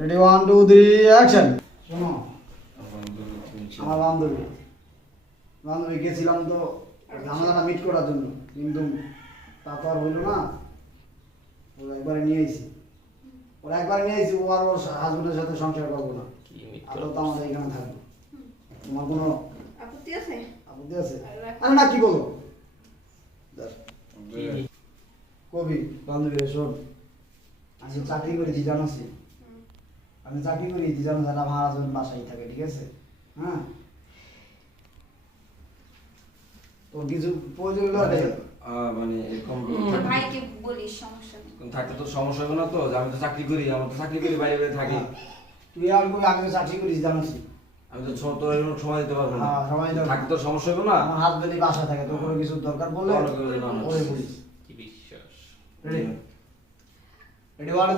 Ready 1 2 3 action. শোনো আমার বান্ধবী গেছিলাম তো ঝামেলাটা মিট করার জন্য, কিন্তু তা তো আর হইলো না। ওরা একবারে নিয়ে আইছি, ও আর ওর হাজবেন্ডের সাথে সংসার করবো না, আর তো আমাদের এখানে থাকবো। তোমার কোনো আপত্তি আছে? আপত্তি আছে? আরে না, কি বলো কবি বান্ধবী, শোন আমি চাকরি করেছি জানোস, আমি চাকরি করেছি জানো, আমার হাজবেন্ড বাসায় থাকে, ঠিক আছে? হ্যাঁ, তোর কিছু প্রয়োজন হলে মানে এরকম ভাইকে বলিস, সমস্যা নেই। থাকতে তো সমস্যা হবে না তো, যে আমি তো চাকরি করি, আমার তো চাকরি করি, বাইরে বাইরে থাকি। তুই আর কবি আগে চাকরি করিস জানোস, আমি তো তো এরকম সময় দিতে পারবো না। হ্যাঁ, সময় দিতে পারবো না। থাকতে তো সমস্যা হবে না। আমার হাজবেন্ডই বাসা থাকে, তোর কোনো কিছু দরকার পড়লে ভালো করে জানাস। ওরে বলিস। কি বিশ্বাস। Ready ready 1